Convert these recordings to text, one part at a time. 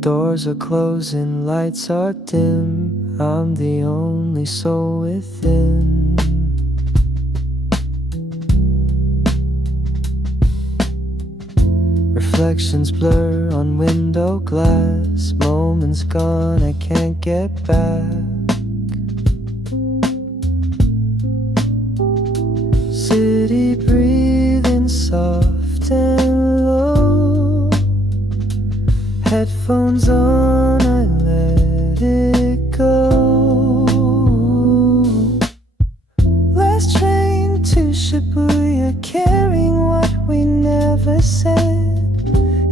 Doors are closing, lights are dim. I'm the only soul within. Reflections blur on window glass. Moments gone, I can't get back. City breathing soft and low. Headphones on, I let it go. Last train to Shibuya, carrying what we never said.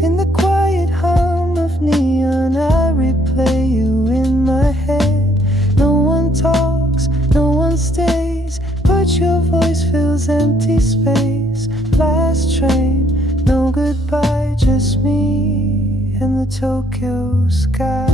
In the quiet hum of neon, I replay you in my head. No one talks, no one stays, but your voice fills empty space. Last train, no goodbye, just me and the Tokyo sky.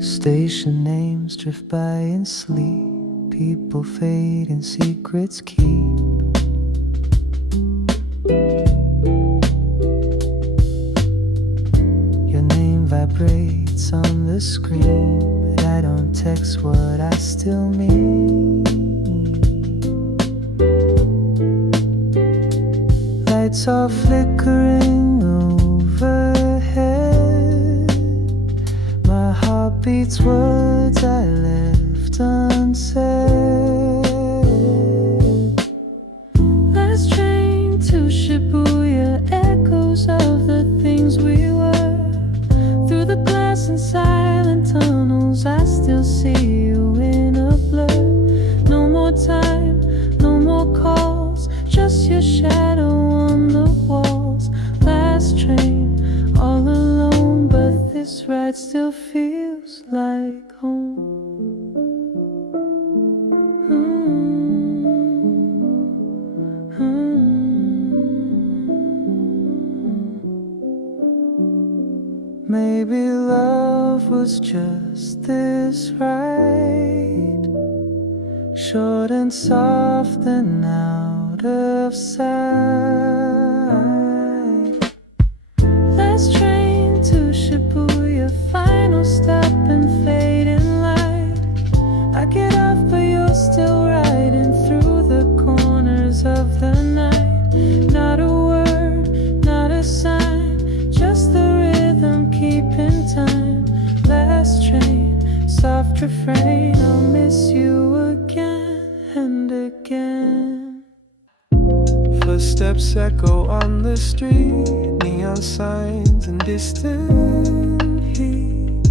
Station names drift by in sleep. People fade and secrets keep. Your name vibrates on the screen, but I don't text what I still mean. Lights are flickering overhead. My heart beats words I left unsaid. Last train to Shibuya, echoes of the things we were. Through the glass and silent tunnels, I still see you in a blur. No more time, no more calls, just your shadow on the walls. Last train, all alone, but this ride still feels like home. Maybe love was just this ride, short and soft and out of sight. Last train to Shibuya, final stop and fading light. I get off but you're still riding through the corners of the night. Not a word, not a sign, just the rhythm keeping time. Last train, soft refrain, I'll miss you again and again. Footsteps echo on the street, neon signs and distant heat.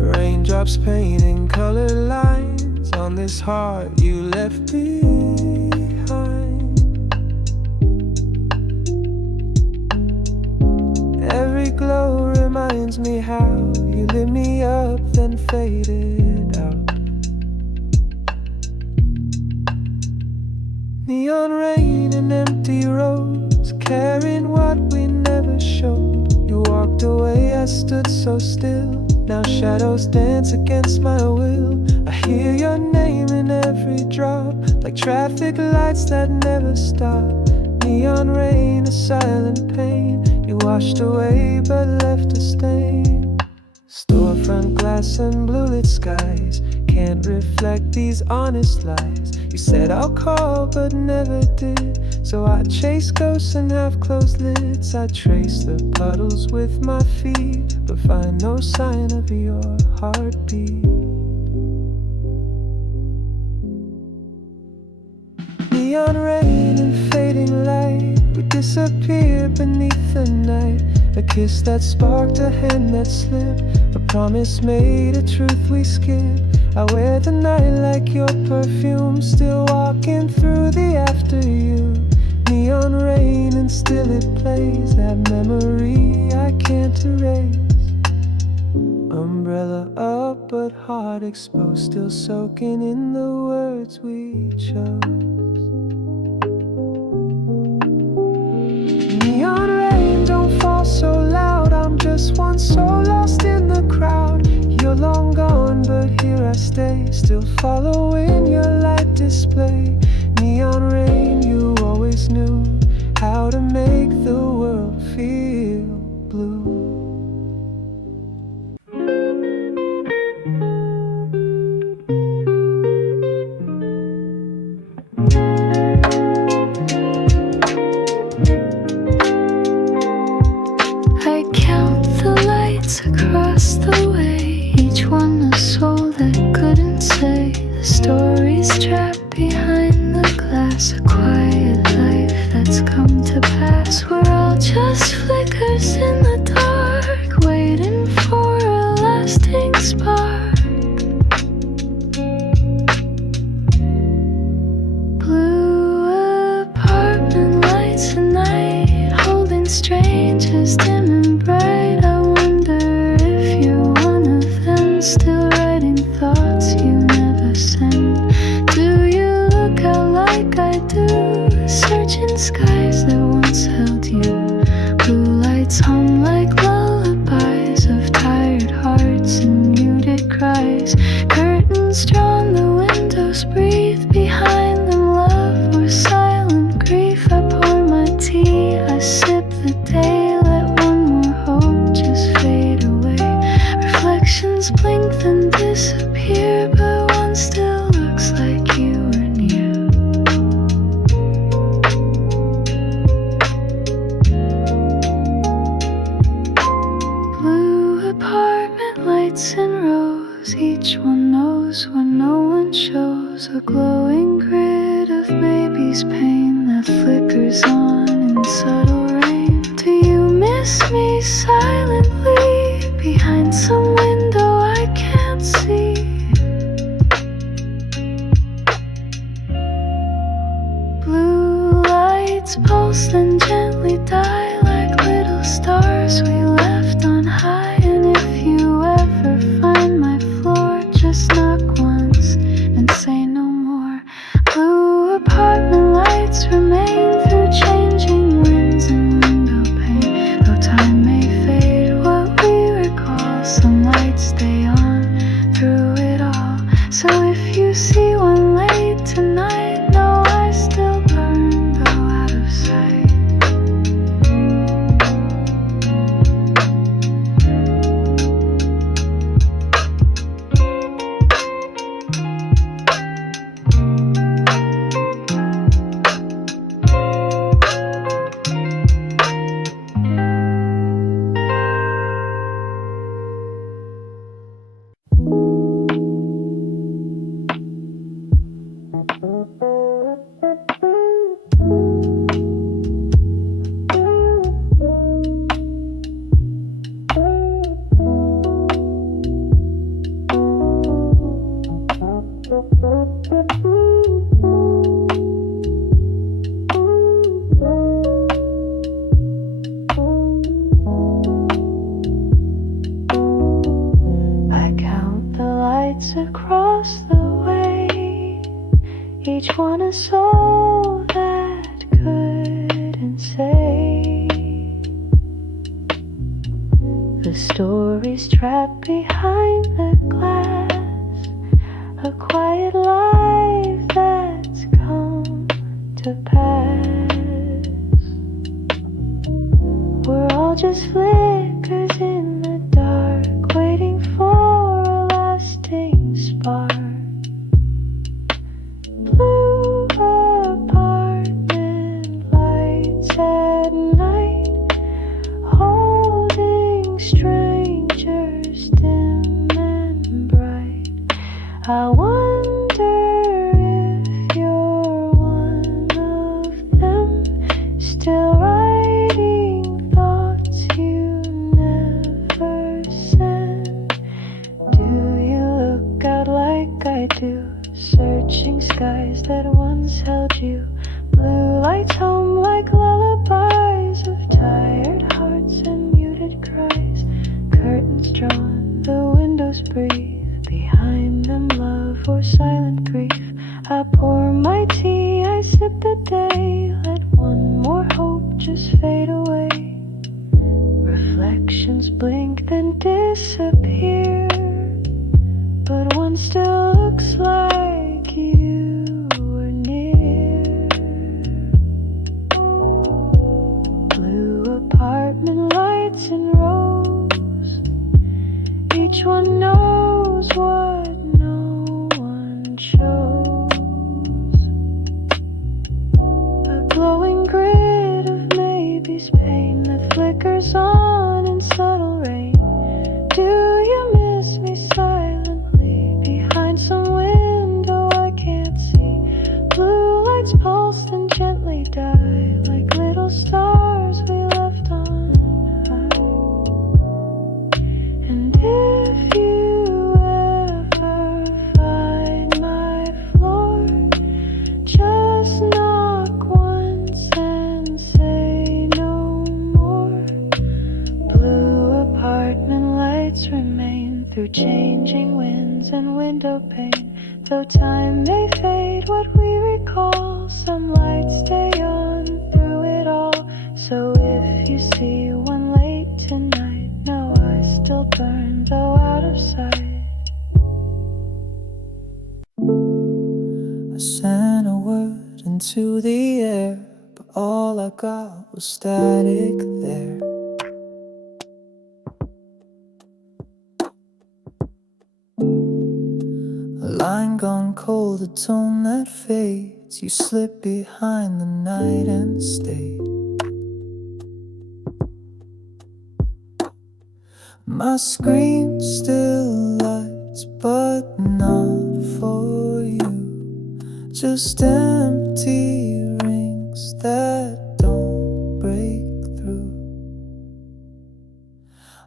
Raindrops painting colored lines on this heart you left behind. Every glow reminds me how you lit me up then faded out. Neon rain and empty roads, carrying what we never showed. You walked away, I stood so still. Now shadows dance against my will. I hear your name in every drop, like traffic lights that never stop. Neon rain, a silent pain. You washed away but left a stain. Storefront glass and blue lit skies can't reflect these honest lies. You said I'll call but never did, so I chase ghosts and half closed lids. I trace the puddles with my feet, but find no sign of your heartbeat. Neon rain and fading light, we disappear beneath the night. A kiss that sparked, a hand that slipped, a promise made, a truth we skip. I wear the night like your perfume, still walking through the after you. Neon rain and still it plays, that memory I can't erase. Umbrella up but heart exposed, still soaking in the words we chose. Neon rain, don't fall so loud, I'm just was once so lost in the crowd. You're long gone, but here I stay, still following your light display. Neon rain, you always knew how to make the world feel blue. I count the lights across the way, each one a soul that couldn't say the stories trapped behind the glass, a quiet life that's come to pass. We're all just flickers in the dark, waiting for a lasting spark. Blue apartment lights at night, holding strangers dim and bright. I wonder if you're one of them, still writing thoughts you never send. Do you look out like I do, searching skies that once held you? Blue lights hum like lullabies of tired hearts and muted cries. Curtains drawn, the windows breathe behind them. Love or silent grief. I pour my tea, I sip the day. Let one more hope just fade away. Reflections blink then disappear, but one still looks like you were near. Blue apartment lights in rows, each one knows what no one shows. A glowing grid of baby's pain that flickers on in subtle rain. Do you miss me silently behind some window I can't see? Blue lights pulse then gently die like little stars we left on high. And if you ever find my floor, just knock once and say no more. Blue apartment lights remain through changing winds and window pane. Though time may fade, what we recall, some lights stay on through it all. So if you see one late tonight, know I still burn, though out of sight. I count the lights across the way, each one a soul that couldn't say the stories trapped behind the glass, a quiet life that's come to pass. We're all just flickers in the dark, waiting for a lasting spark. Blue apartment lights at night, holding strangers dim and bright. I wonder if you're one of them, still writing thoughts you never sent. Do you look out like I do, searching skies that once held you? Blue lights hum like lullabies of tired hearts and muted cries. Curtains drawn, the windows breathe behind them, love or silent grief. I pour my tea, I sip the day. Let one more hope just fade away. Reflect Reflections blink then disappear, but one still looks like you were near. Blue apartment lights in rows, each one knows what no one chose. A glowing grid of maybes pain that flickers on in subtle rain. Do you miss me silently behind some window I can't see? Blue lights pulsed and gently die like little stars we left on high. And if you ever find my floor, just knock once and say no more. Blue apartment lights remain through changing winds and window pane. Though time may fade what we recall, some lights stay on through it all. So if you see one late tonight, know I still burn though out of sight. I sent a word into the air, but all I got was static there. A line gone cold, a tone that fades. You slip behind the night and stayed. My screen still lights, but not for you. Just empty rings that don't break through.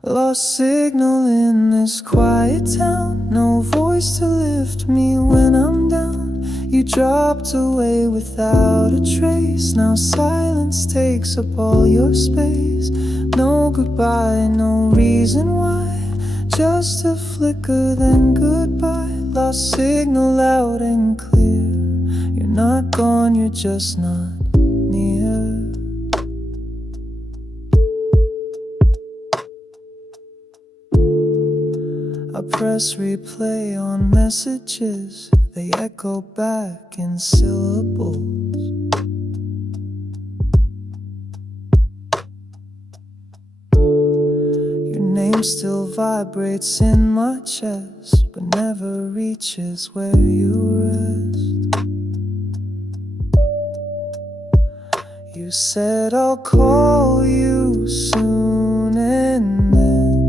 Lost signal in this quiet town, no voice to lift me when I'm down. You dropped away without a trace. Now silence takes up all your space. No goodbye, no reason why. Just a flicker, then goodbye. Lost signal loud and clear. You're not gone, you're just not near. I press replay on messages. They echo back in syllables. Your name still vibrates in my chest, but never reaches where you rest. You said I'll call you soon, and then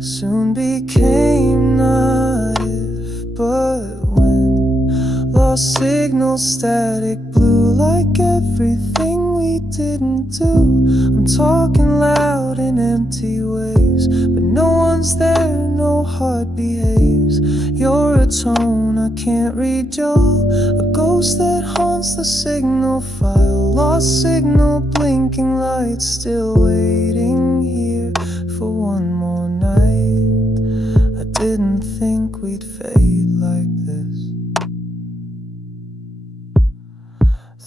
soon became not if, but when. Lost signal, static, blue like everything we didn't do. I'm talking loud in empty waves, but no one's there, no heart behaves. You're a tone I can't read, you're a ghost that haunts the signal file. Lost signal, blinking lights, still waiting here for one more night. I didn't think we'd fade like this.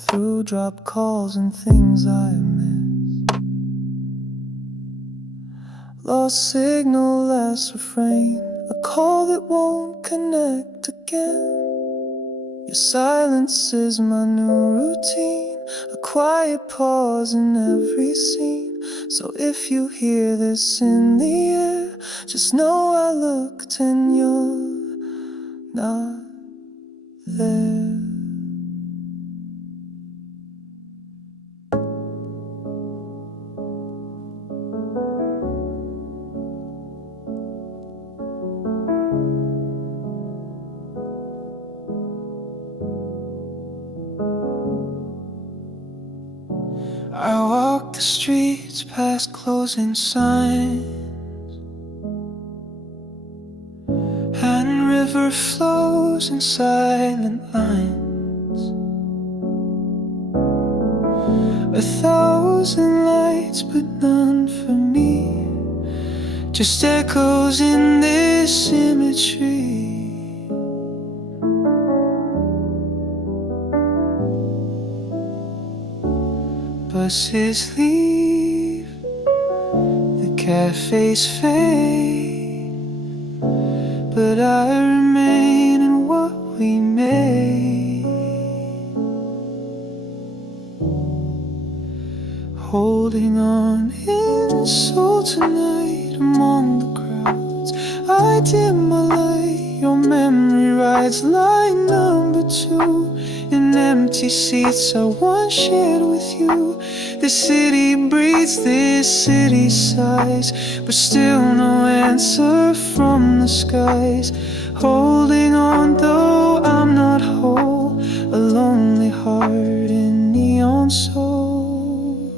Through drop calls and things I miss. Lost signal, last refrain, a call that won't connect again. Your silence is my new routine, a quiet pause in every scene. So if you hear this in the air, just know I looked and you're not there. I walk the streets past closing signs, and river flows in silent lines. 1,000 lights but none for me, just echoes in this symmetry. Buses leave, cafes fade, but I remain in what we made. Holding on in soul tonight among the crowds. I dim my light, your memory rides line number 2 in empty seats I once shared with you. This city breathes, this city sighs, but still no answer from the skies. Holding on though I'm not whole, a lonely heart in neon soul.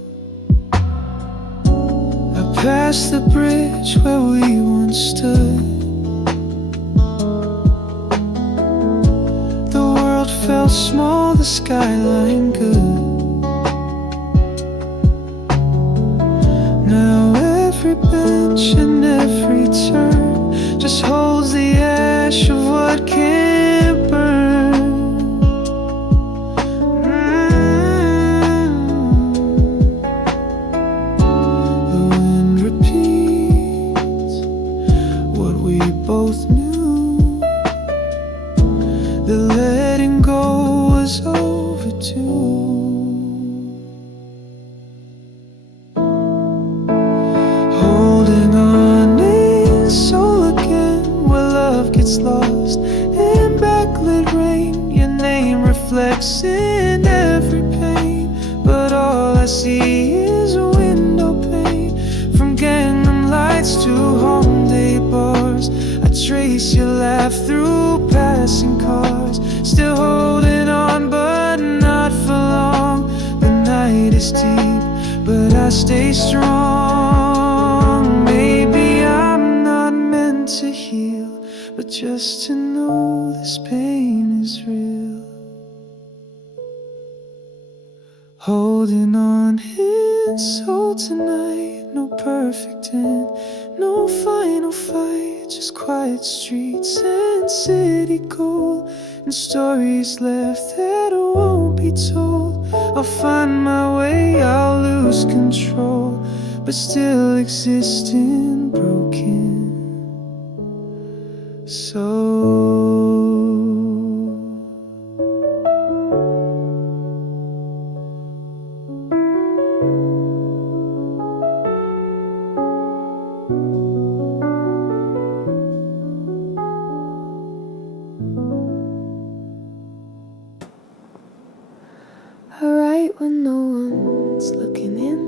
I passed the bridge where we once stood. The world felt small, the skyline good. Now every bench and every turn just holds the ash of what can't burn. The wind repeats what we both knew. The letting go was overdue. Holding on in soul again, where love gets lost in backlit rain. Your name reflects in every pain, but all I see is a window pane. From Gangnam Lights to home day bars, I trace your laugh through passing cars. Still holding on, but not for long. The night is deep, but I stay strong. Maybe I'm not meant to heal, but just to know this pain is real. Holding on in soul tonight, no perfect end, no final fight, just quiet streets and city gold, and stories left that won't be told. I'll find my way, I'll lose control, but still exist in broken soul. I write when no one's looking in,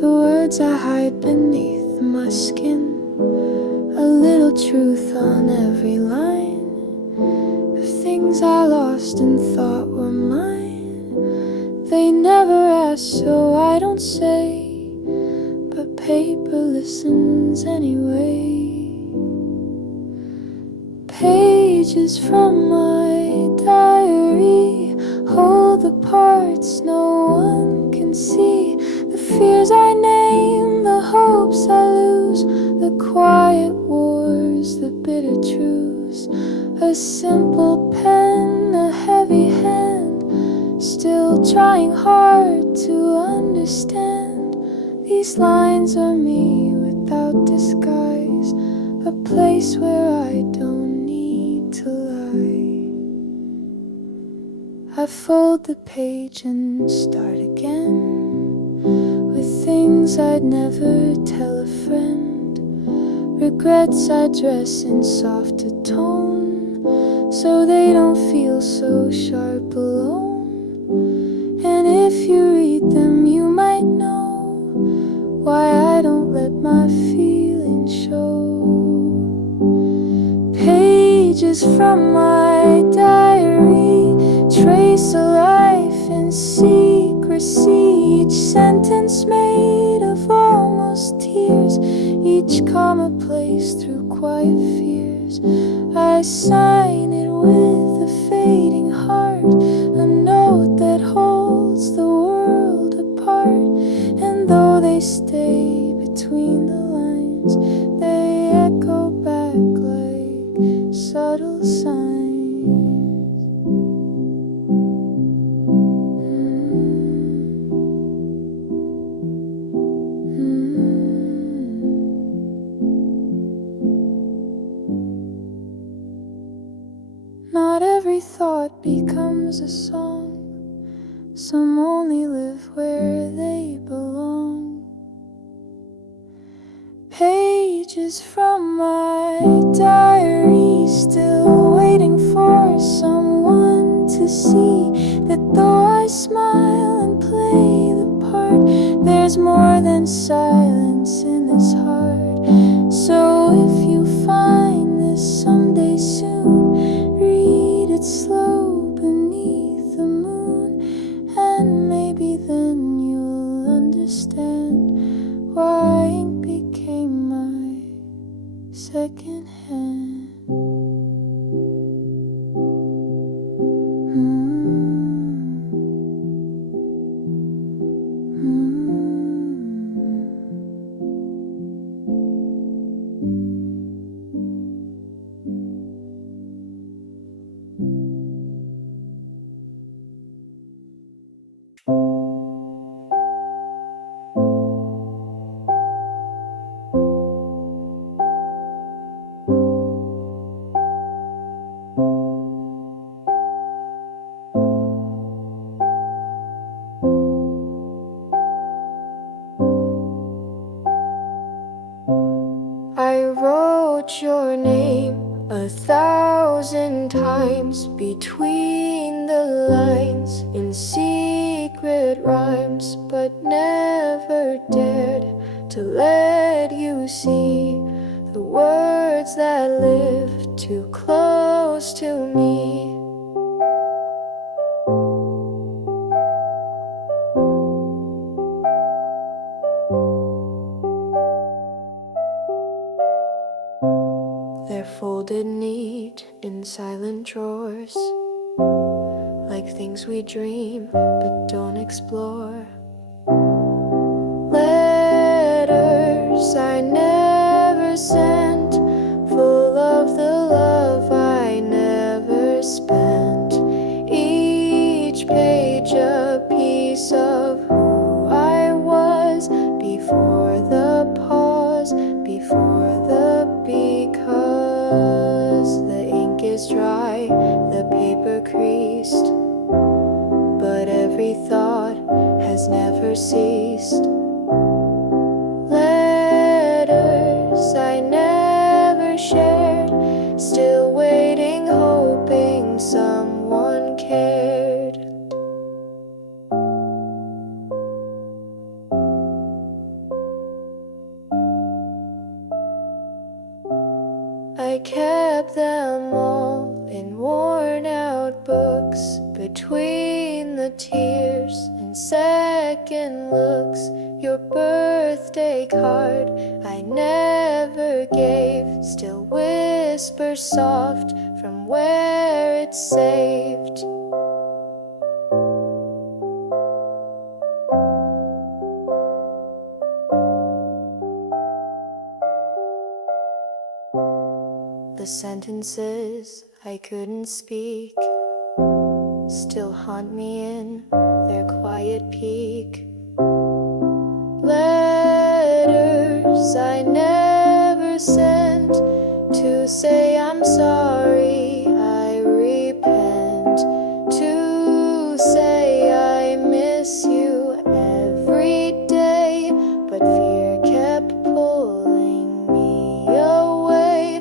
the words I hide beneath my skin. A little truth on every line of things I lost and thought were mine. They never ask, so I don't say, but paper listens anyway. Pages from my diary hold the parts no one can see. The fears I name, the hopes I lose, the quiet wars, the bitter truths. A simple pen, a heavy hand, still trying hard to understand. These lines are me without disguise, a place where I don't need to lie. I fold the page and start again with things I'd never tell a friend. Regrets I dress in softer tone, so they don't feel so sharp alone. And if you read them, you might know why I don't let my feelings show. Pages from my diary trace a life in secrecy, each sentence made of almost tears, each comma placed through quiet fears. I sign it with a fading heart, a note that holds the world apart. And though they stay between the lines, they echo back like subtle signs. thought becomes a song. Some only live where they belong. Pages from my diary, still waiting for someone to see that though I smile and play the part, there's more than silence in this heart. So if you find this someday soon, read it slow beneath the moon, and maybe then you'll understand why ink became my second hand. I wrote your name 1,000 times between the lines in secret rhymes, but never dared to let you see the words that live too close to me. They're folded neat in silent drawers, like things we dream but don't explore. Letters I never sent, full of the love I never spent. Each page a piece of who I was before the pause, before the because. The ink is dry, the paper creased, but every thought has never ceased. Letters I never shared, still waiting, hoping someone cared. I kept them all in worn out books, between the tears and second looks. Your birthday card I never gave, still whisper soft from where it's saved. The sentences I couldn't speak still haunt me in their quiet peak. Letters I never sent to say I'm sorry, I repent, to say I miss you every day, but fear kept pulling me away.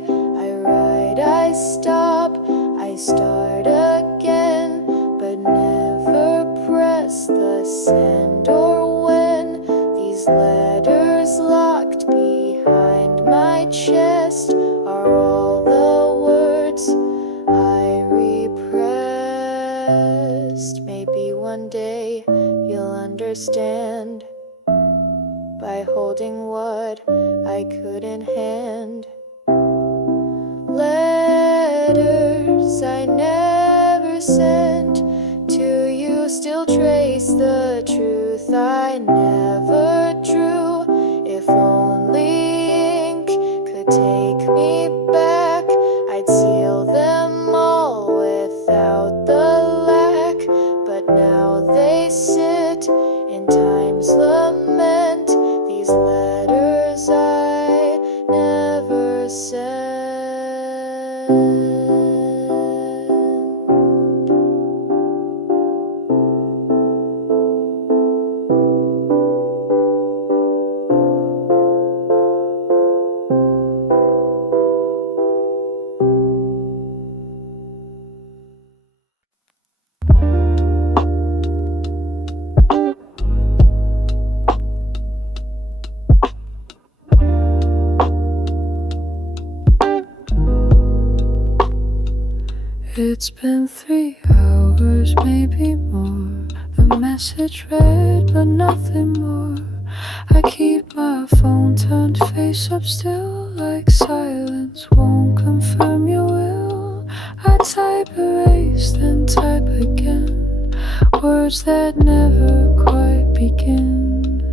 I stop, I start again, but never press the send or when. These letters locked behind my chest are all the words I repressed. Maybe one day you'll understand by holding what I couldn't hand. Letters I never sent to you still trace the truth I never drew. If only ink could take me back, I'd seal them all without the lack. But now they sit in time's lament, these letters I never sent. It's been 3 hours, maybe more. The message read, but nothing more. I keep my phone turned face up still, like silence won't confirm your will. I type erase, then type again, words that never quite begin.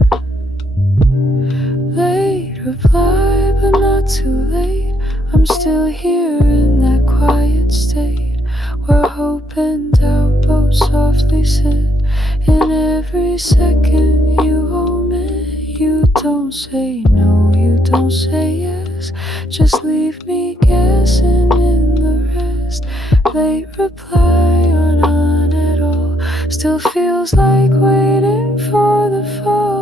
Late reply, but not too late. I'm still here in that quiet state, where hope and doubt both softly sit. In every second you hold me, you don't say no, you don't say yes, just leave me guessing in the rest. Late reply or none at all, still feels like waiting for the fall.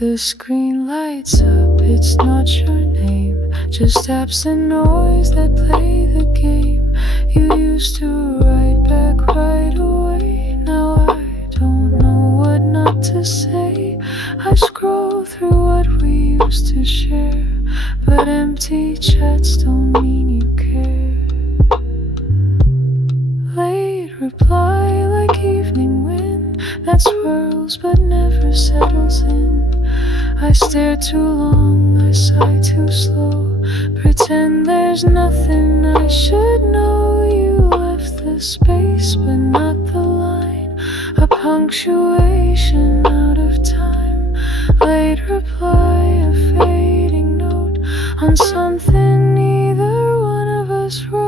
The screen lights up, it's not your name, just absent noise that play the game. You used to write back right away, now I don't know what not to say. I scroll through what we used to share, but empty chats don't mean you care. Late reply like evening wind that swirls but never settles in. I stare too long, I sigh too slow, pretend there's nothing I should know. You left the space but not the line, a punctuation out of time. Late reply, a fading note on something neither one of us wrote.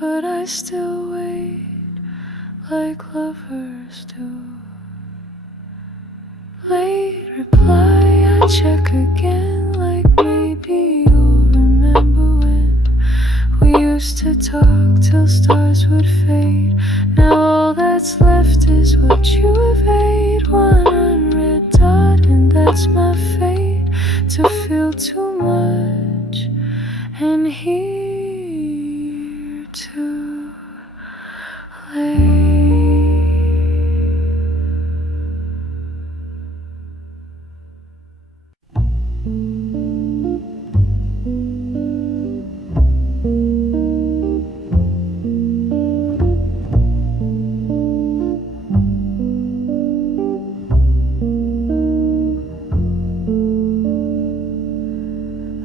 But I still wait like lovers do. Late reply, I check again, like maybe you'll remember when we used to talk till stars would fade. Now all that's left is what you evade. One unread dot and that's my fate, to feel too much and here too late.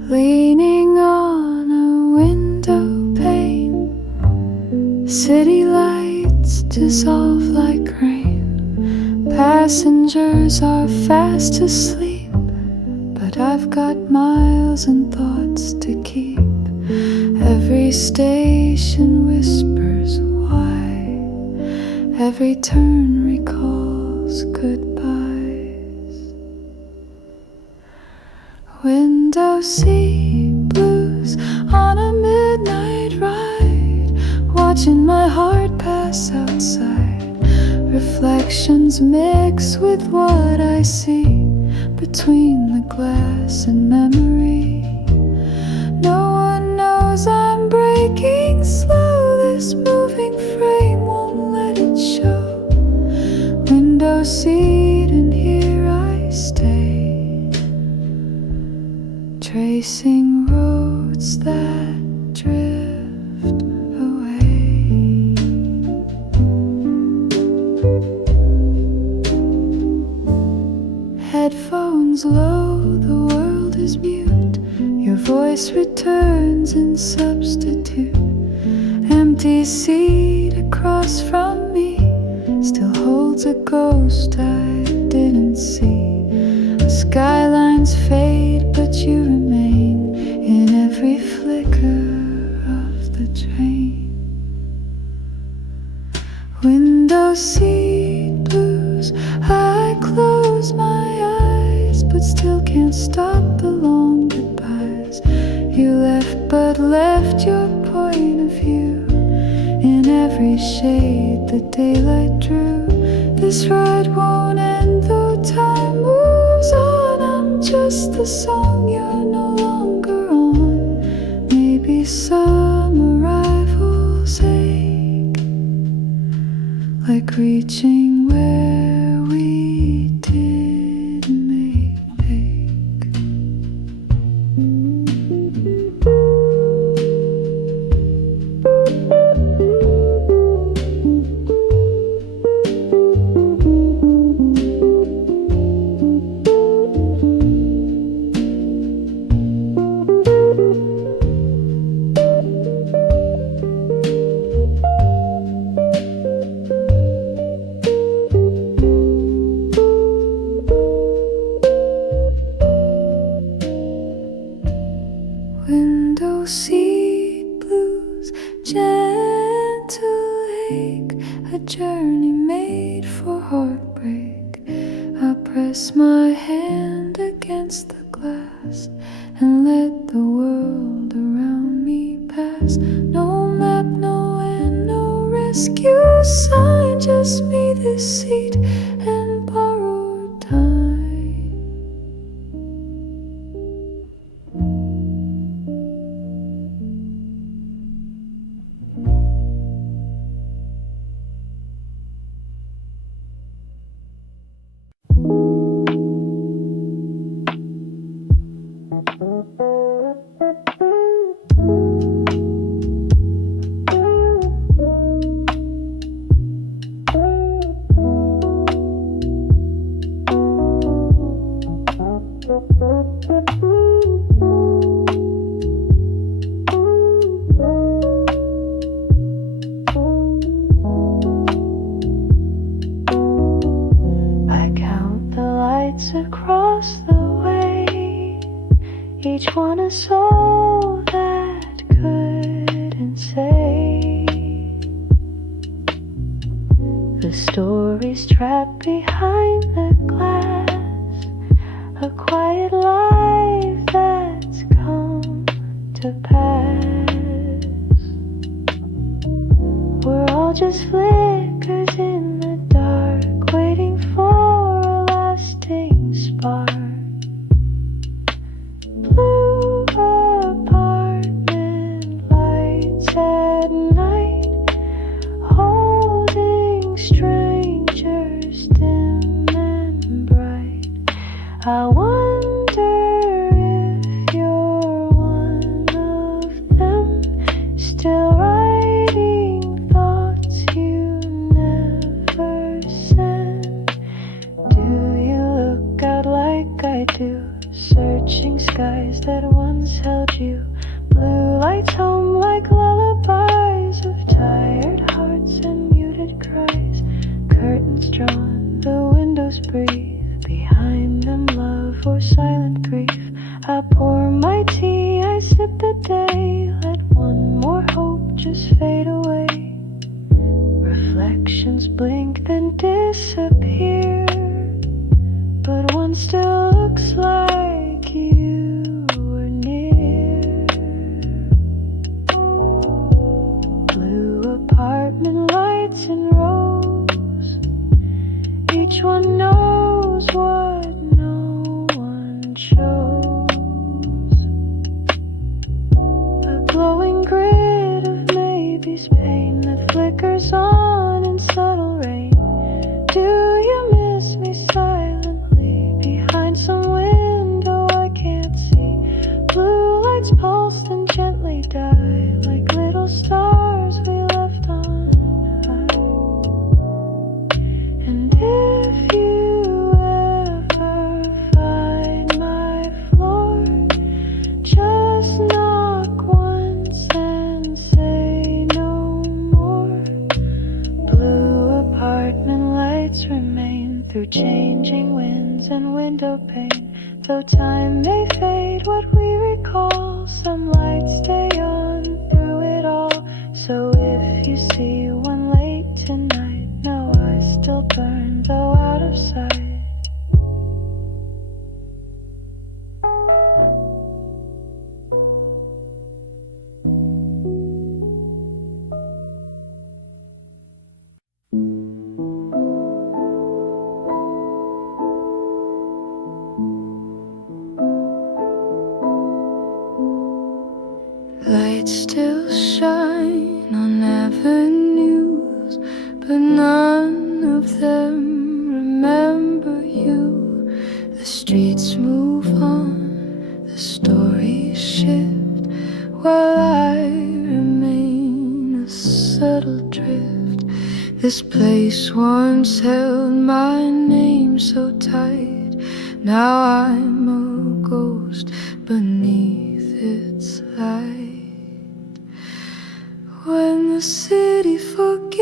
Leaning on a window pane, city lights dissolve like rain. Passengers are fast asleep, but I've got miles and thoughts to keep. Every station whispers why, every turn recalls goodbyes. Window seat blues on a midnight ride, watching my heart pass outside. Reflections mix with what I see between the glass and memory. No one knows I'm breaking slow. This moving frame won't let it show. Window seat and here I stay, tracing roads that drift away. Headphones low, the world is mute. Your voice returns in substitute. Empty seat across from me still holds a ghost I didn't see. Skylines fade, but you remain in every flicker of the train. Window seat blues, I close my eyes, but still can't stop the long goodbyes. You left, but left your poison appreciate the daylight drew. This ride won't end though time moves on. I'm just the song you're no longer on. Maybe some arrivals ache, like reaching where we didn't make. Window seat blues, gentle ache, a journey made for heartbreak. I press my hand against the glass and let the world around me pass. No map, no end, no rescue sign, just me, this seat, and borrowed time. I count the lights across the way, each one a soul that couldn't say the stories trapped behind the glass, a quiet life that's come to pass. We're all just flickers in the dark, waiting for a lasting spark. Blue apartment lights at night, holding strangers dim and bright. I wonder if you're one of them, still writing thoughts you never sent. Do you look out like I do, searching skies that once held you? Blue lights home like lullabies of tired hearts and muted cries. Curtains drawn, the windows breathe, behind them love or silent grief. I pour my tea, I sip the day, let one more hope just fade away. Reflections blink then disappear, but one still looks like you were near. Blue apartment lights in rows, each one knows what no one chose. A glowing grid of maybe's pain that flickers on in subtle rain. Do you miss me silently behind some window I can't see? Blue lights pulsed and gently die like little stars we left on high. And if you ever find my floor, just knock once and say no more. Blue apartment lights remain through changing winds and window pane. Though time may fade what we recall, some lights stay on through it all. So if you see one late tonight, know I still burn though out of sight. Lights still shine on avenues, but none of them remember you. The streets move on, the stories shift, while I remain a subtle drift. This place once held my name so tight, now I'm a ghost beneath its light. When the city forgets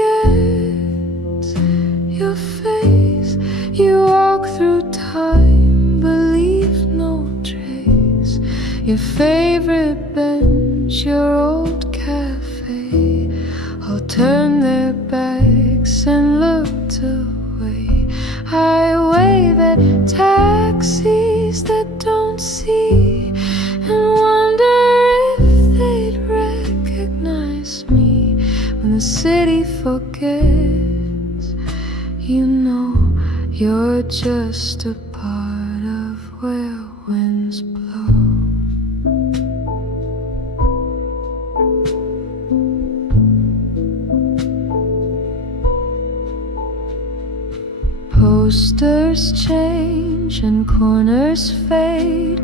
your face, you walk through time but leave no trace. Your favorite bench, your old cafe, all turn their backs and looked away. I wave at taxis that don't see and wonder if they'd recognize me. When the city forgets, you know you're just a part of where winds blow. Posters change and corners fade.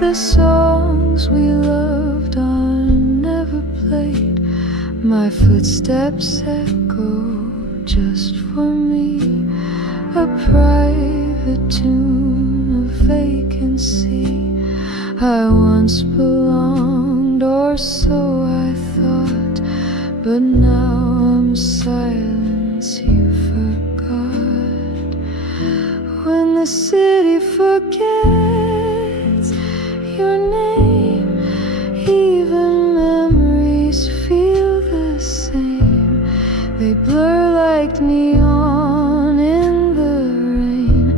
The songs we loved are never played. My footsteps echo just for me, a private tune of vacancy. I once belonged, or so I thought, but now I'm silence you forgot. When the city forgets your name, even memories feel the same. They blur like neon in the rain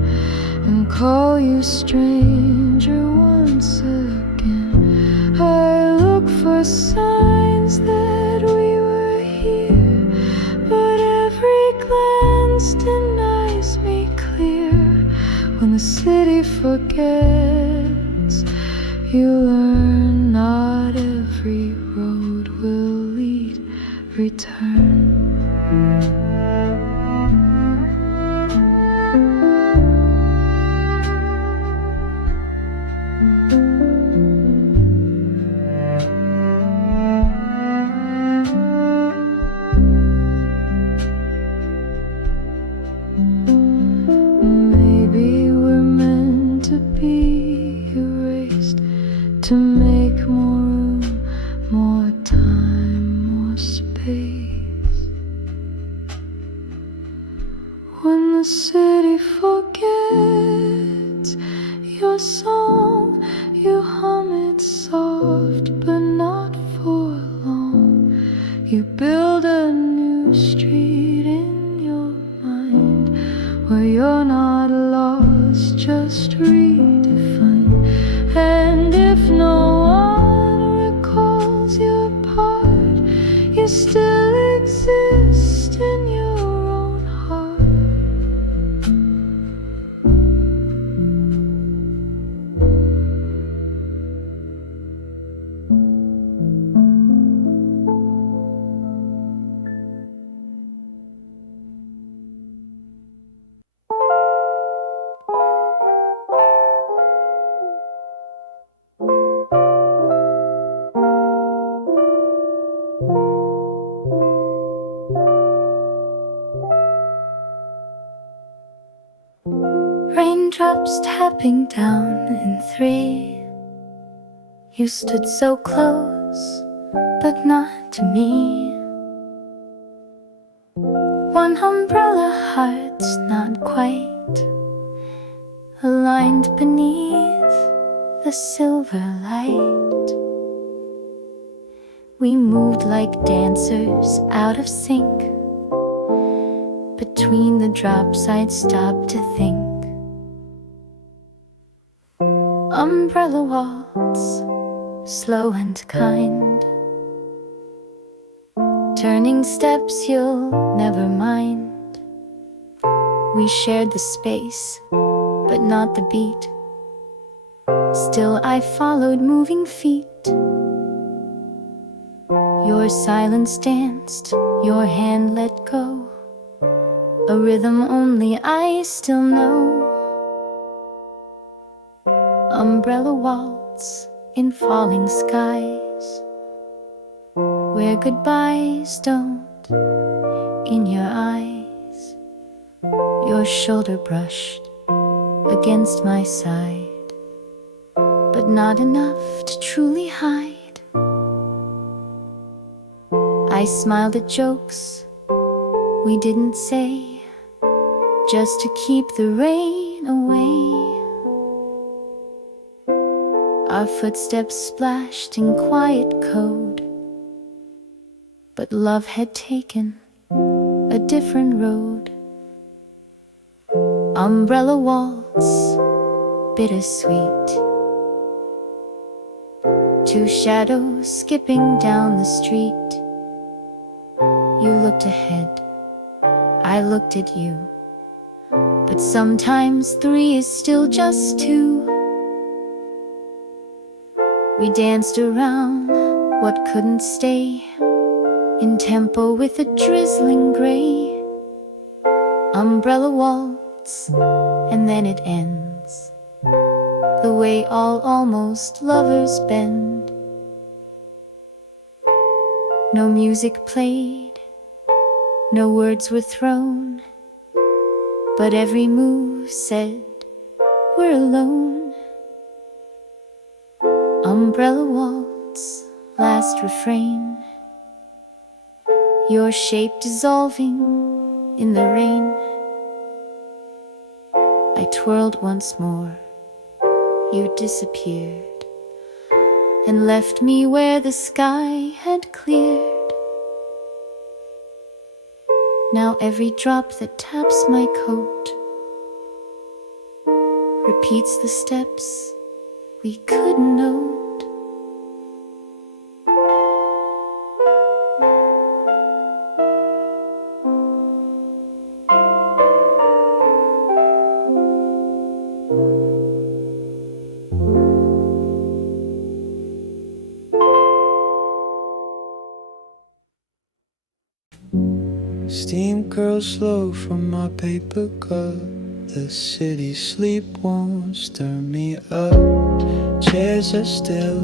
and call you stranger once again. I look for signs that we were here, but every glance denies me clear. When the city forgets, you learn not every road will lead return. Maybe we're meant to be erased, to make more room, more time, more space. When the city forgets your song, you hum it soft but not for long. You build a new street in your mind where you're not lost, just redefined. And if no one recalls your part, you still exist in your own heart. Raindrops tapping down in 3. You stood so close, but not to me. One umbrella heart's not quite aligned beneath the silver light. We moved like dancers out of sync. Between the drops I'd stop to think. Umbrella waltz, slow and kind. Turning steps you'll never mind. We shared the space, but not the beat. Still I followed moving feet. Your silence danced, your hand let go, a rhythm only I still know. Umbrella waltz in falling skies, where goodbyes don't in your eyes. Your shoulder brushed against my side, but not enough to truly hide. I smiled at jokes we didn't say, just to keep the rain away. Our footsteps splashed in quiet code, but love had taken a different road. Umbrella waltz, bittersweet, two shadows skipping down the street. You looked ahead, I looked at you, but sometimes three is still just two. We danced around what couldn't stay, in tempo with a drizzling gray. Umbrella waltz, and then it ends, the way all almost lovers bend. No music played, no words were thrown, but every move said, we're alone. Umbrella waltz, last refrain, your shape dissolving in the rain. I twirled once more, you disappeared, and left me where the sky had cleared. Now every drop that taps my coat repeats the steps we couldn't note. Steam curls slow from my paper cup. The city sleep won't stir me up. Chairs are still,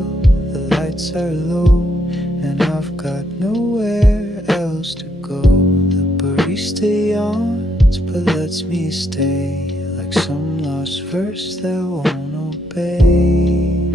the lights are low, and I've got nowhere else to go. The barista yawns but lets me stay, like some lost verse that won't obey.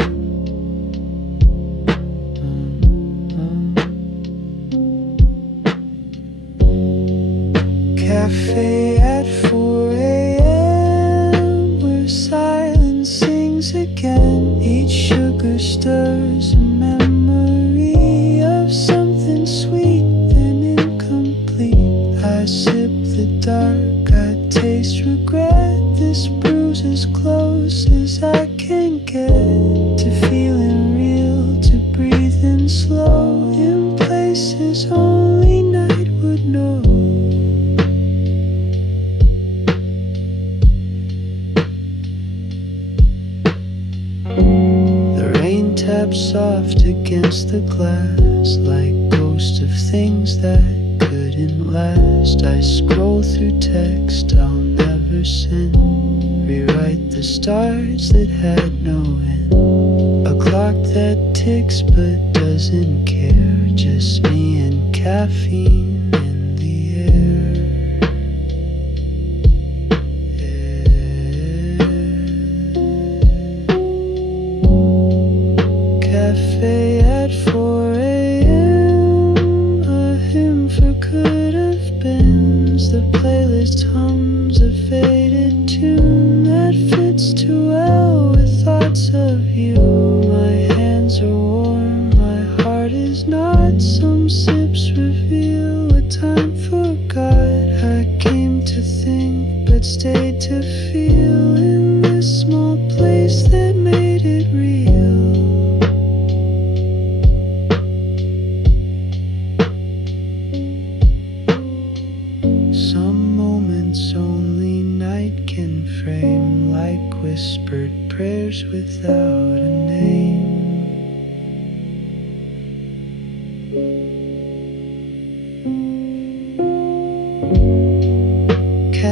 Cafe at 4 a.m. where silence sings again. Each sugar stirs a memory of something sweet and incomplete. I sip the dark, I taste regret. This bruise as close as I can get to feeling real, to breathing slow in places only night would know. Tap soft against the glass, like ghosts of things that couldn't last. I scroll through text I'll never send, rewrite the stars that had no end. A clock that ticks but doesn't care, just me and caffeine in the air. Cafe at 4 a.m. a hymn for could have beens. The playlist hums a faded tune that fits too well with thoughts of you. My hands are warm, my heart is not. Some sips reveal a time forgot. I came to think but stayed to feel in this small place that made it real.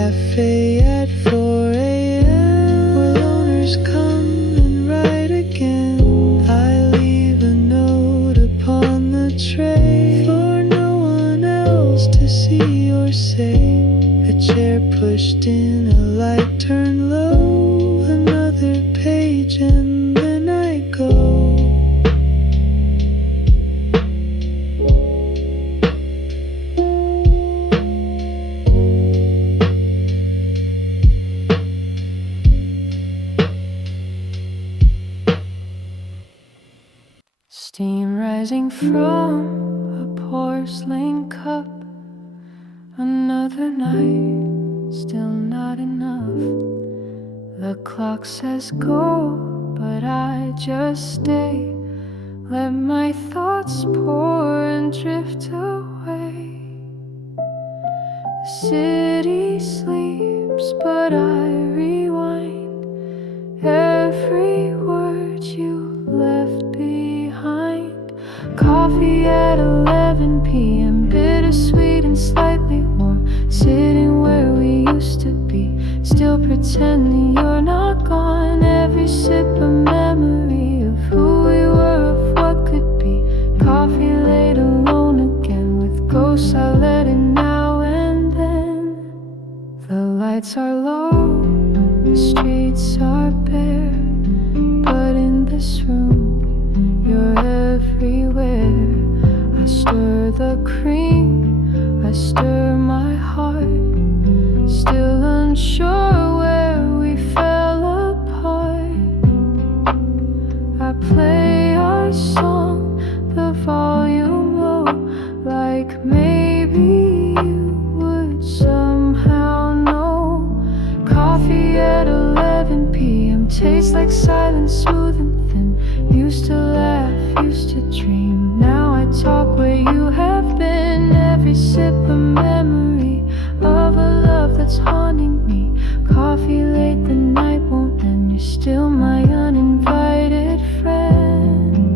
cafe at 4 a.m. where loners come and write again. I leave a note upon the tray for no one else to see or say. A chair pushed in, a light turned low, another page and then I go. Steam rising from a porcelain cup. Another night, still not enough. The clock says go, but I just stay. Let my thoughts pour and drift away. The city sleeps, but I rewind every word you left behind. Coffee at 11 p.m., bittersweet and slightly warm. Sitting where we used to be, still pretending you're not gone. Every sip a memory of who we were, of what could be. Coffee late alone again with ghosts I let in now and then. The lights are low, the streets are bare, but in this room you're everywhere. I stir the cream, I stir my heart, still unsure where we fell apart. I play our song, the volume low, like maybe you would somehow know. Coffee at 11 p.m. tastes like silence, smooth and thin. Used to laugh, used to dream. Now I talk where you have been. Every sip a memory of a love that's haunting me. Coffee late, the night won't end. You're still my uninvited friend.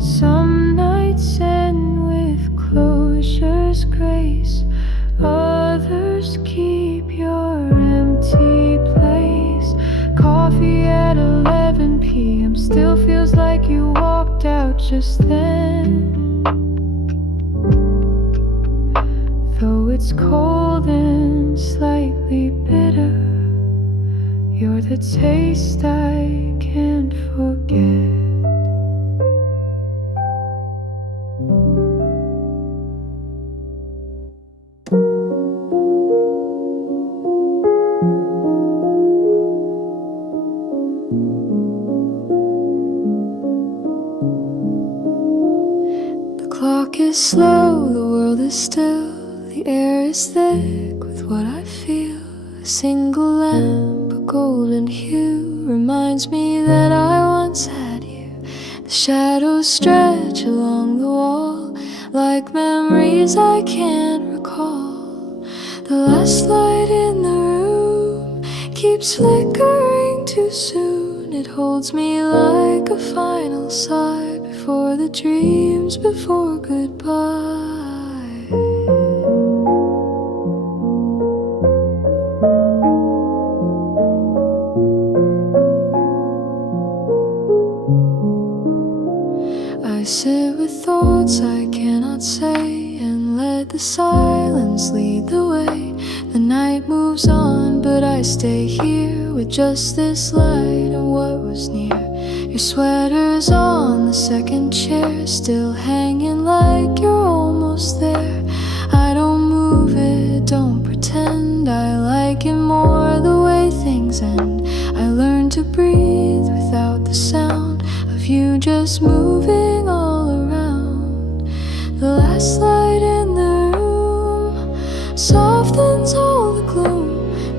Some nights end with closure's grace. Others keep your empty place. Coffee at 11 p.m. still feels like you walked out just then. Though it's cold and slightly bitter, you're the taste I can't forget. The clock is slow, the world is still, the air is thick with what I feel. A single lamp, a golden hue, reminds me that I once had you. The shadows stretch along the wall, like memories I can't recall. The last light in the room keeps flickering too soon. It holds me like a final sigh before the dreams, before goodbye. I sit with thoughts I cannot say and let the silence lead the way. The night moves on, but I stay here with just this light and what was near. Your sweater's on the second chair, still hanging like you're almost there. I don't move it, don't pretend. I like it more the way things end. I learned to breathe without the sound of you just moving all around. The last light in the room softens all the gloom.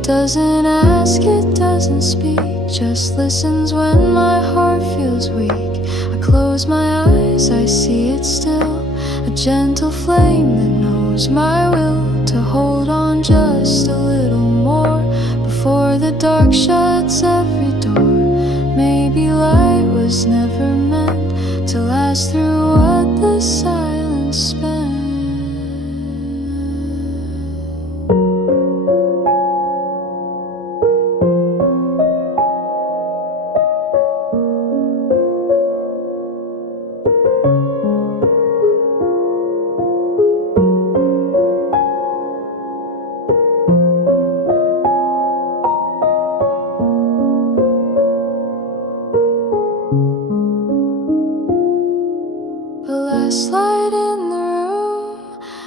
Doesn't ask, it doesn't speak, just listens when my heart feels weak. I close my eyes, I see it still, a gentle flame that knows my will to hold on just a little more before the dark shuts every door. Maybe light was never meant the silence spent. The last light in the room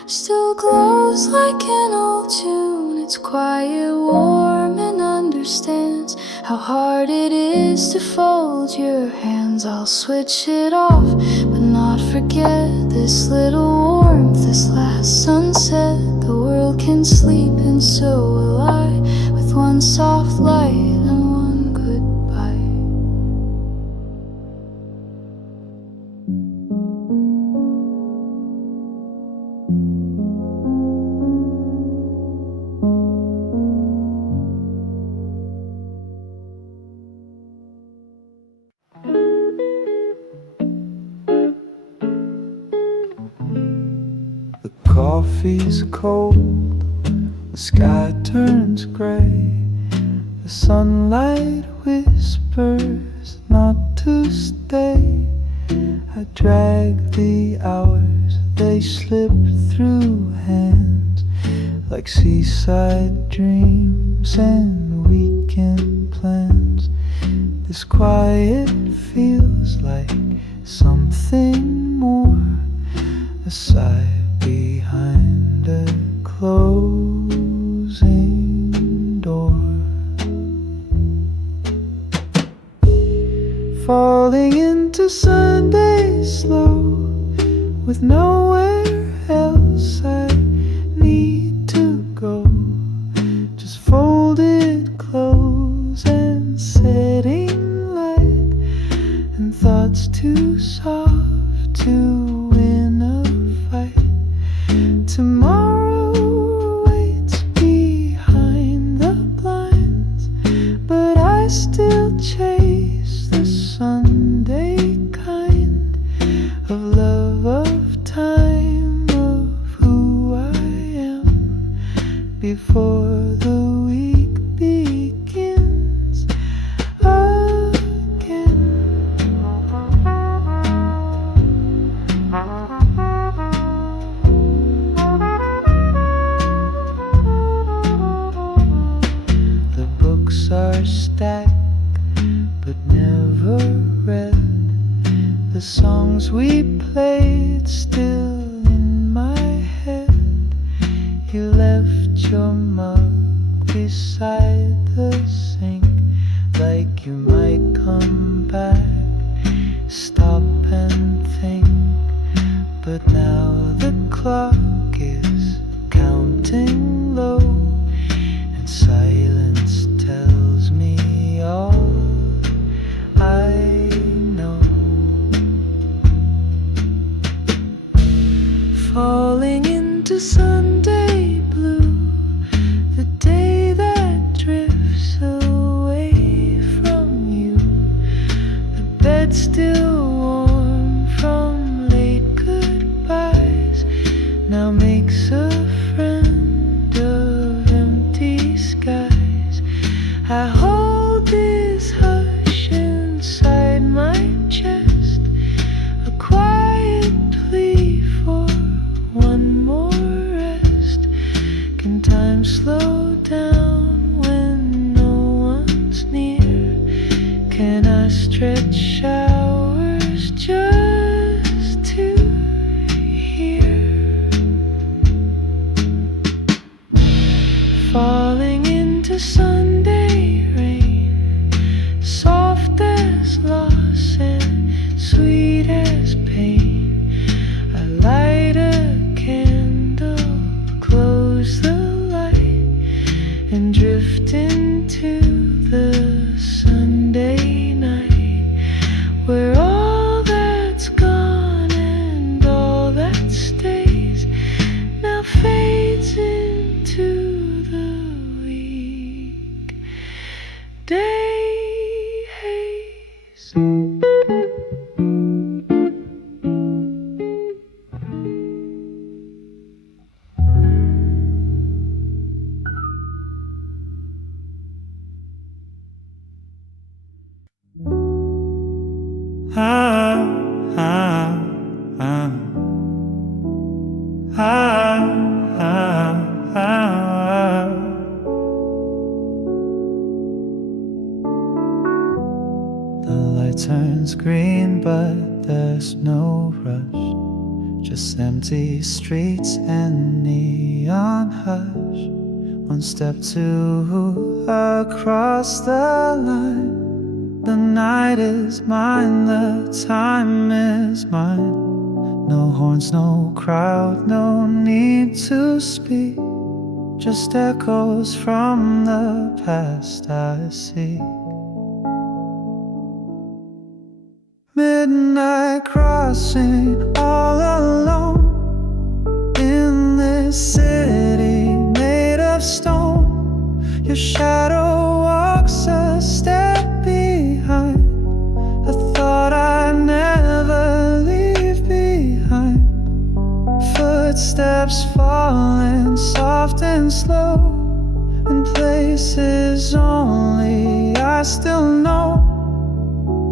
still glows like an old tune. It's quiet, warm, and understands how hard it is to fold your hands. I'll switch it off, but not forget this little warmth, this last sunset. The world can sleep, and so will I, with one soft light and one goodbye. The coffee's cold, the sky turns gray. The sunlight whispers not to stay. I drag the hours, they slip through hands like seaside dreams and weekend plans. This quiet feels like something more, a sigh behind a closing door. Falling into Sunday slow, with nowhere else I need to go. Just folded clothes and setting light, and thoughts too soft to win a fight. Tomorrow waits behind the blinds, but I still chase the Sunday kind of love, of time, of who I am before the week begins again. The books are stacked but never read. The songs we played still in my head. You left your mug beside the sink, like you might come back, stop and think. But now the clock is counting low, and silence tells me all I know. Falling into Sunday blue, the day that drifts away from you. The bed still warm from late goodbyes, now makes a friend of empty skies. I hold this hush inside my chest, a quiet plea for one more rest. Can time slow down when no one's near? Can I stretch hours just to hear? Falling into Sunday rain, soft as loss and sweet as pain. I light a candle, close the light, and drift into the Sunday night, where all that's gone and all that stays now fades into the weekday. light turns green, but there's no rush. Just empty streets and neon hush. One step, two, across the line. The night is mine, the time is mine. No horns, no crowd, no need to speak. Just echoes from the past I see. Midnight crossing all alone in this city made of stone. Your shadow walks a step behind, a thought I never leave behind. Footsteps falling soft and slow in places only I still know.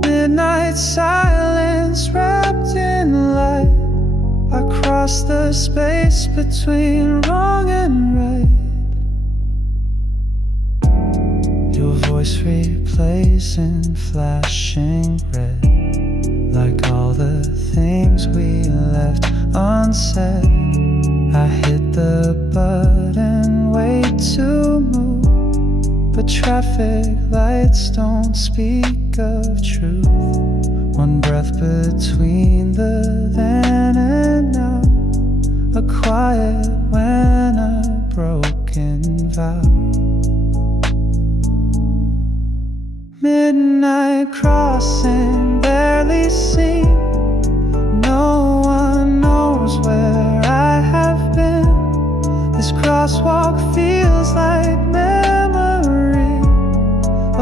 Midnight silence wrapped in light. I cross the space between wrong and right. Your voice replacing flashing red, like all the things we left unsaid. I hit the button, wait to move, but traffic lights don't speak of truth. One breath between the then and now, a quiet when a broken vow. Midnight crossing, barely seen. No one knows where I have been. This crosswalk feels like memory,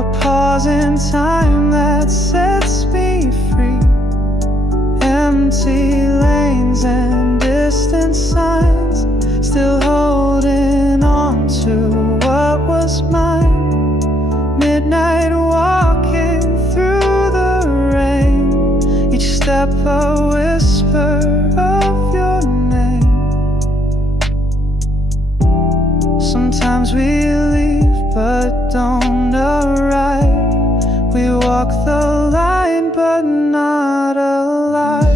a pause in time that sets me free. Empty lanes and distant signs, still holding on to what was mine. Midnight walking through the rain, each step a whisper of your name. Sometimes we leave but don't arrive. We walk the line but not alive.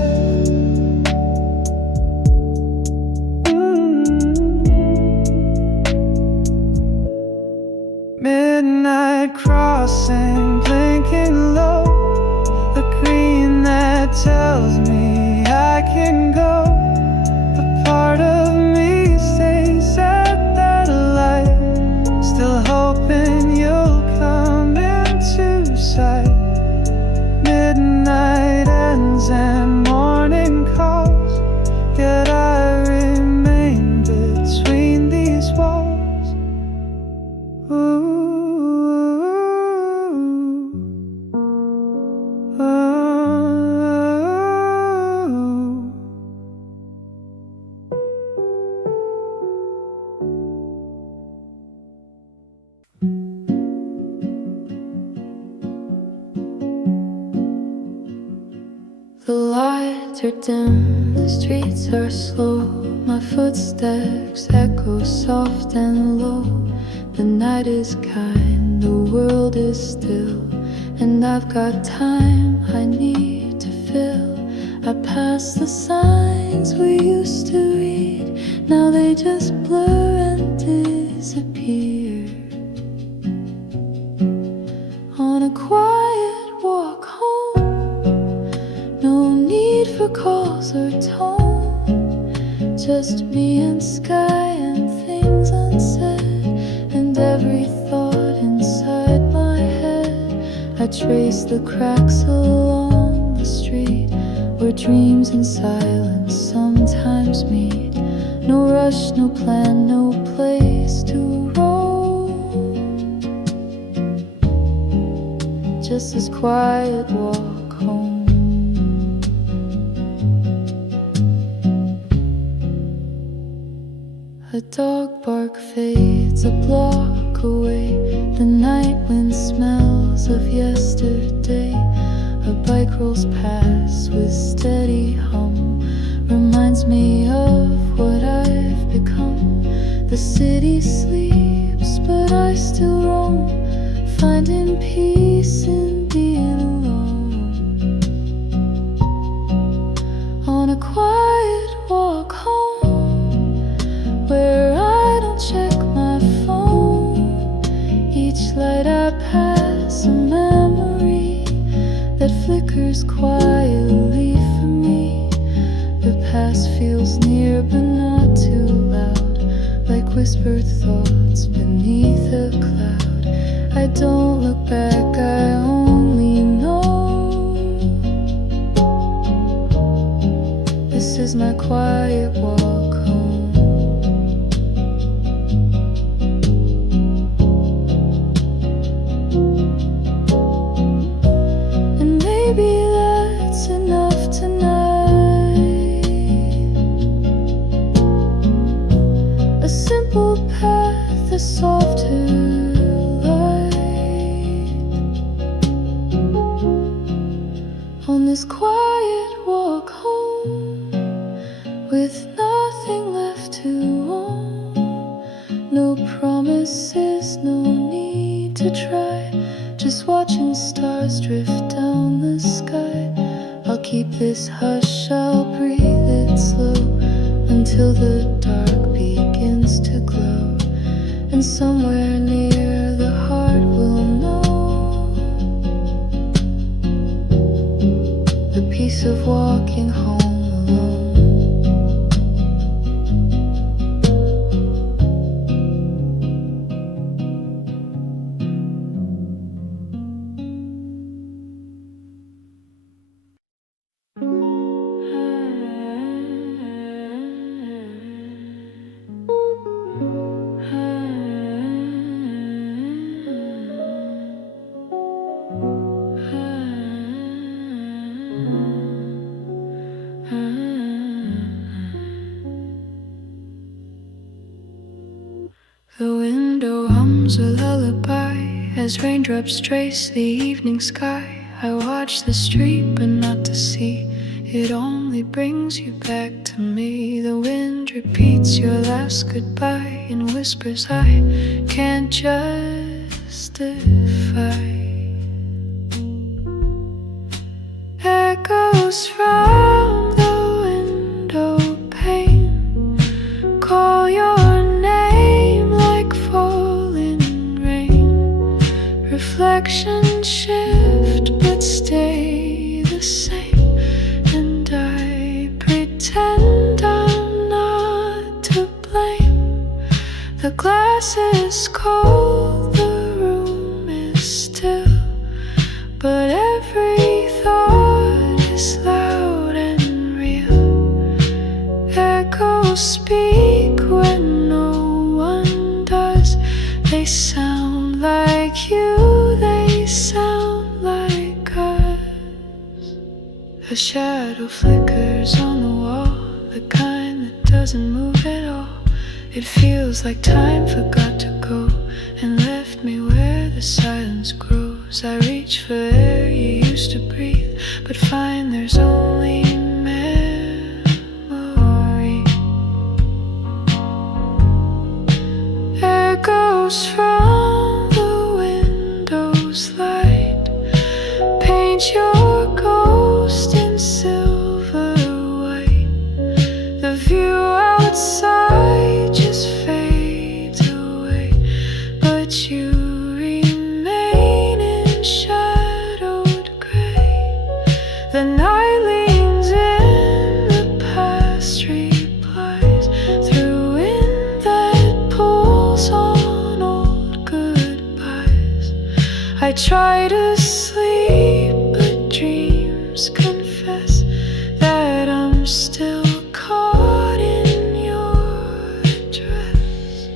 Midnight crossing, blinking low, the green that tells me I can go. The part of me stays at that light, still hoping you'll come into sight. Midnight ends and morning calls, yet I remain between these walls. Ooh. The lights are dim, the streets are slow. My footsteps echo soft and low. The night is kind, the world is still, and I've got time I need to fill. I pass the signs we used to read, now they just blur and disappear. On a quiet walk home, no need for calls or tone, just me and sky and things unsaid, and every thought inside my head. I trace the cracks along the street where dreams and silence sometimes meet. No rush, no plan, no place to roam, just this quiet walk home. A dog bark fades a block away. The night wind smells of yesterday. A bike rolls past with steady hum, reminds me of what I've become. The city sleeps, but I still roam, finding peace in being alone. bypass a memory that flickers quietly for me. The past feels near but not too loud, like whispered thoughts beneath a cloud. I don't look back, I only know this is my quiet walk home. And maybe that's enough tonight. A simple path, a softer on this quiet walk home, with nothing left to own. No promises, no need to try, just watching stars drift down the sky. I'll keep this hush, I'll breathe it slow, until the dark begins to glow. And somewhere near the heart will know the peace of walking home alone. The window hums a lullaby as raindrops trace the evening sky. I watch the street but not the sea, it only brings you back to me. The wind repeats your last goodbye in whispers I can't justify. Echoes from the window pane call your name like falling rain. Reflections shift but stay the same, and I pretend I'm not to blame. The glass is cold, the room is still, but every thought is loud and real. Echoes speak when no one does. They sound like you, they sound like us. A shadow flickers on the wall, the kind that doesn't move at all. It feels like time forgot to go and left me where the silence grows. I reach for air you used to breathe, but find there's only memory. Echoes from the window's light paint your ghost in silver white. The view outside just fades away, but you remain in shadowed gray. The night leans in, the past replies through wind that pulls on old goodbyes. I try to sleep, but dreams confess that I'm still caught in your dress.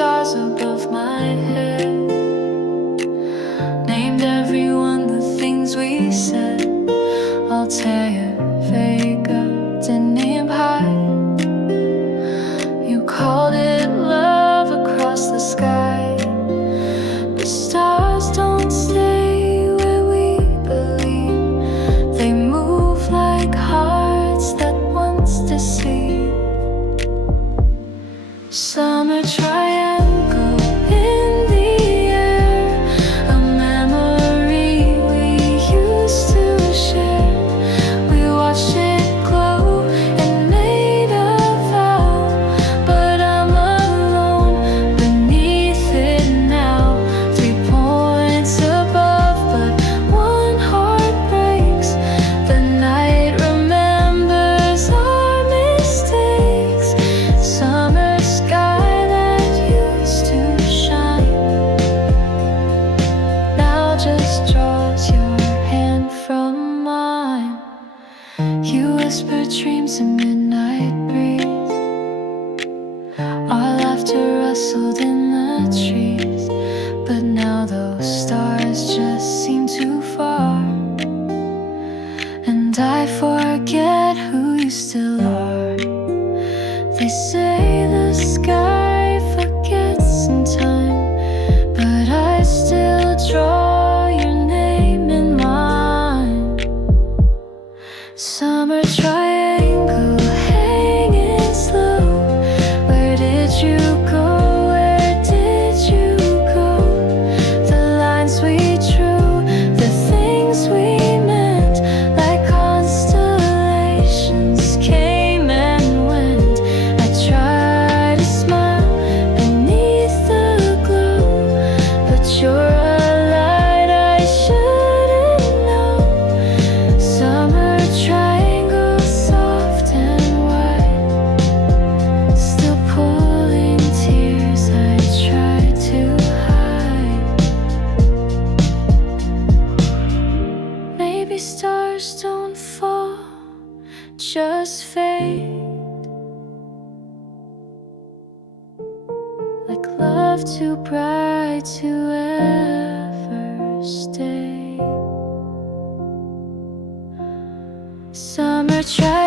stars above my head. Named everyone the things we said. Altair, Vega, Deneb High. You called it love across the sky. The stars don't stay where we believe. They move like hearts that once deceived. Summer triangle in the air, a memory we used to share. We watched it glow and made a vow, but I'm alone beneath it now. 3 points above, but one heart breaks. The night remembers our mistakes. Summer sky that used to shine now just draws your hand from mine. You whisper dreams in midnight breeze. Our laughter rustled in the trees, but now those stars just seem too far, and I forget who you still are. They say the sky forgets in time, but I still draw your name in mine. Summer triangle hanging slow. Where did you go? Where did you go? The lines we drew, the things we meant, like constellations came and went. I try to smile beneath the glow, but you're a light I shouldn't know. Summer triangle, soft and white, still pulling tears I try to hide. Maybe stars don't fall, just fade, like love too bright to ever stay. Summer triangle